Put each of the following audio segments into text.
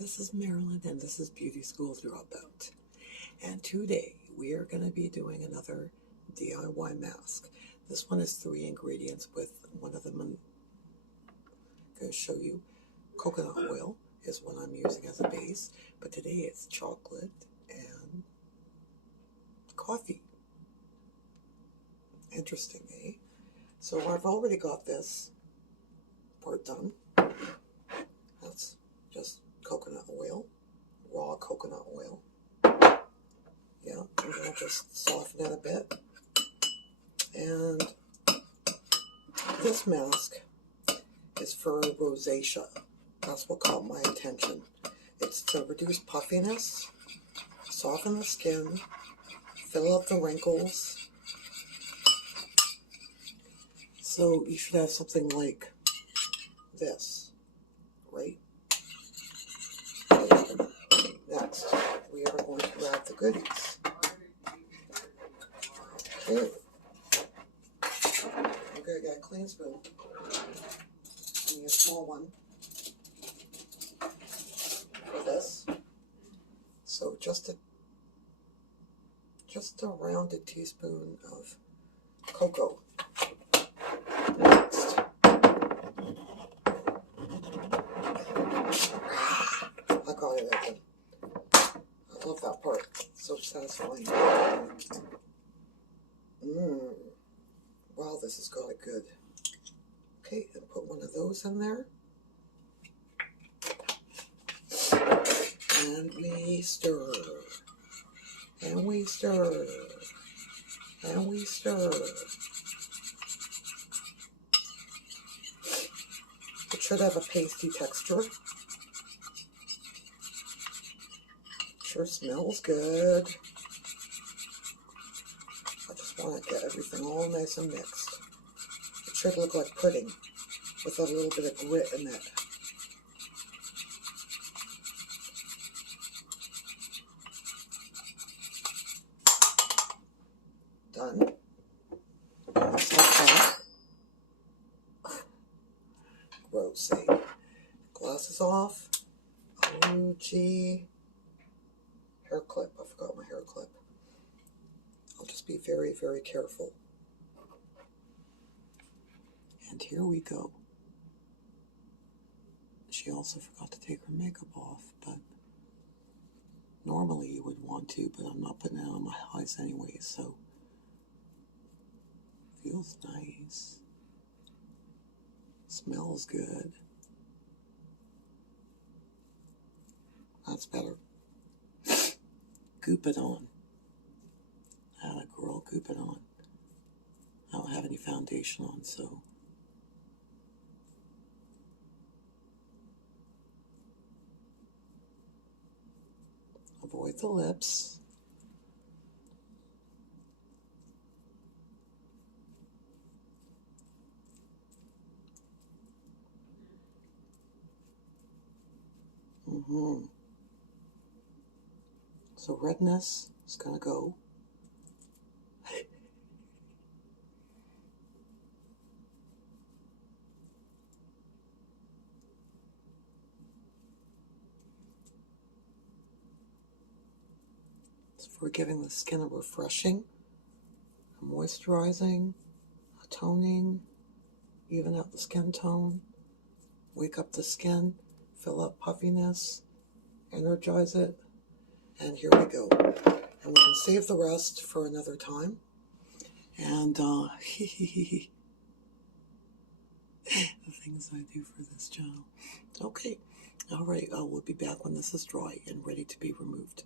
this is Marilyn, and this is Beauty School Dropout. And today we are going to be doing another DIY mask. This one is 3 ingredients, with one of them I'm going to show you. Coconut oil is what I'm using as a base, but today it's chocolate and coffee. Interesting, eh? So I've already got this part done. That's just coconut oil, raw coconut oil. Yeah, I'm going to just soften it a bit. And this mask is for rosacea. That's what caught my attention. It's to reduce puffiness, soften the skin, fill up the wrinkles. So you should have something like this, right? Next, we are going to add the goodies. Okay. I'm going to get a clean spoon. I need a small one for this. So just a rounded teaspoon of Coco. Next. I got it open. I love that part. It's so satisfying. Wow, this has got it good. Okay, and put one of those in there. And we stir. And we stir. And we stir. It should have a pasty texture. Sure smells good. I just want to get everything all nice and mixed. It should look like pudding with a little bit of grit in it. Done. Mix that back. Gross, eh? Glasses off. Oh, gee. Hair clip. I forgot my hair clip. I'll just be very, very careful. And here we go. She also forgot to take her makeup off, but normally you would want to, but I'm not putting it on my eyes anyway, so feels nice. Smells good. That's better. Goop it on. Atta girl, goop it on. I don't have any foundation on, so avoid the lips. So redness is going to go. So for giving the skin a refreshing, a moisturizing, a toning, even out the skin tone, wake up the skin, fill up puffiness, energize it, and here we go. And we can save the rest for another time. And the things I do for this channel. Okay, all right, we'll be back when this is dry and ready to be removed.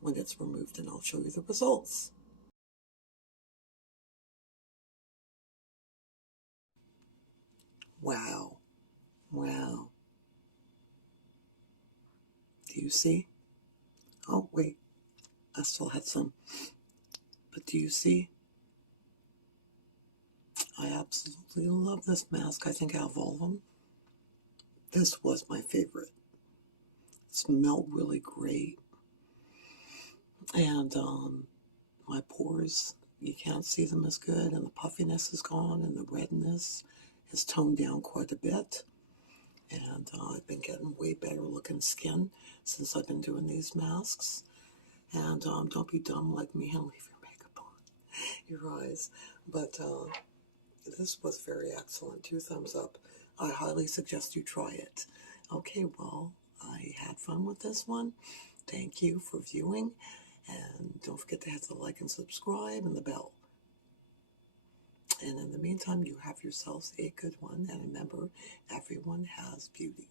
When it's removed, and I'll show you the results. Wow. Wow. Do you see? Oh, wait. I still had some. But do you see? I absolutely love this mask. I think out of all of them, this was my favorite. It smelled really great. And my pores, you can't see them as good, and the puffiness is gone, and the redness is toned down quite a bit. And I've been getting way better looking skin since I've been doing these masks. And don't be dumb like me and leave your makeup on your eyes. But this was very excellent. 2 thumbs up. I highly suggest you try it. Okay, well, I had fun with this one. Thank you for viewing. And don't forget to hit the like and subscribe and the bell. And in the meantime, you have yourselves a good one. And remember, everyone has beauty.